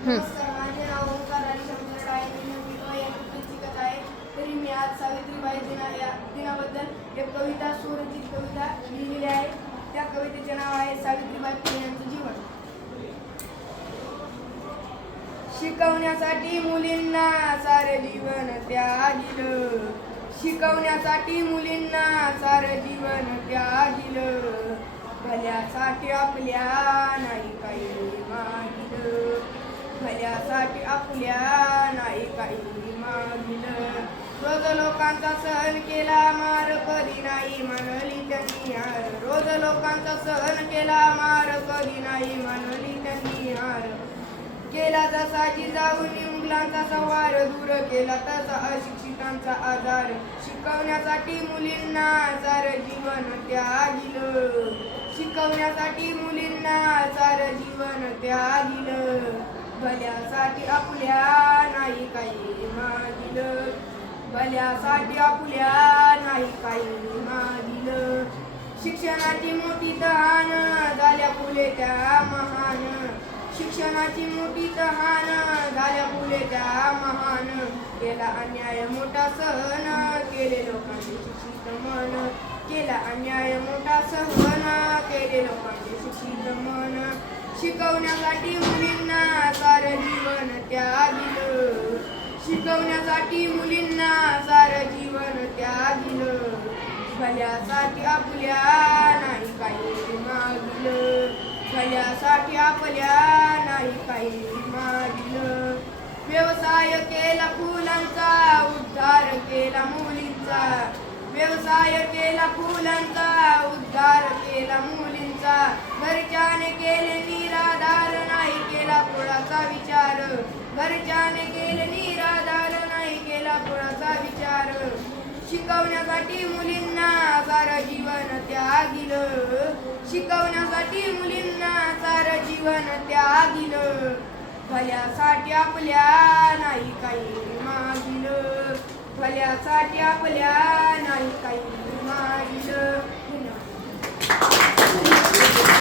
हम्म. नमस्कार, माझे नाव ओंकार हरिशंकर आहे. मी 9वी इयत्तेत शिकत आहे. तरी मी आज सावित्रीबाई या दिनाबद्दल एक कविता, स्वरचित कविता लिहिलेली आहे. त्या कवितेचे नाव आहे सावित्रीबाई फुले यांचं जीवन. शिकवण्यासाठी मुलींना सारे जीवन त्यागिलं. शिकवण्यासाठी मुलींना सारे जीवन त्यागिलं. भल्यासाठी आपल्या नाही काही मागिलं. भल्यासाठी आपल्या नाही काही मागिलं. रोज लोकांचा सहन केला मार कधी नाही म्हणली त्यांनी हार. रोज लोकांचा सहन केला मार कधी नाही म्हणली त्यांनी हार. केला जसा जिजाऊंनी मुघलांचा संहार. दूर केला तसा अशिक्षितांचा आधार. शिकवण्यासाठी मुलींना सारं जीवन त्यागिलं. शिकवण्यासाठी मुलींना सारं जीवन त्यागिलं. भल्यासाठी आपल्या नाही काही मागिलं. भल्यासाठी आपल्या नाही काही मागिलं. शिक्षणाची मोठी तहान झाल्या फुले त्या महान. शिक्षणाची मोठी तहान झाल्या फुले त्या महान. केला अन्याय मोठा सहन केले लोकांचे शिक्षित मन. केला अन्याय मोठा सहन केले लोकांचे शिक्षित मन. शिकवण्यासाठी मुलींना सारं जीवन त्यागिलं. शिकवण्यासाठी मुलींना सारं जीवन त्यागिलं. भल्यासाठी आपल्या नाही काही मागिलं. भल्यासाठी आपल्या नाही काही मागिलं. व्यवसाय केला फुलांचा उद्धार केला मुलींचा. व्यवसाय केला फुलांचा उद्धार केला मुलींचा. घरच्याने केले निराधार नाही केला कुणाचा विचार. घरच्याने केले निराधार नाही केला कुणाचा विचार. शिकवण्यासाठी मुलींना सारं जीवन त्यागिलं. शिकवण्यासाठी मुलींना सारं जीवन त्यागिलं. भल्यासाठी आपल्या नाही काही मागिलं. भल्यासाठी आपल्या नाही काही मागिलं.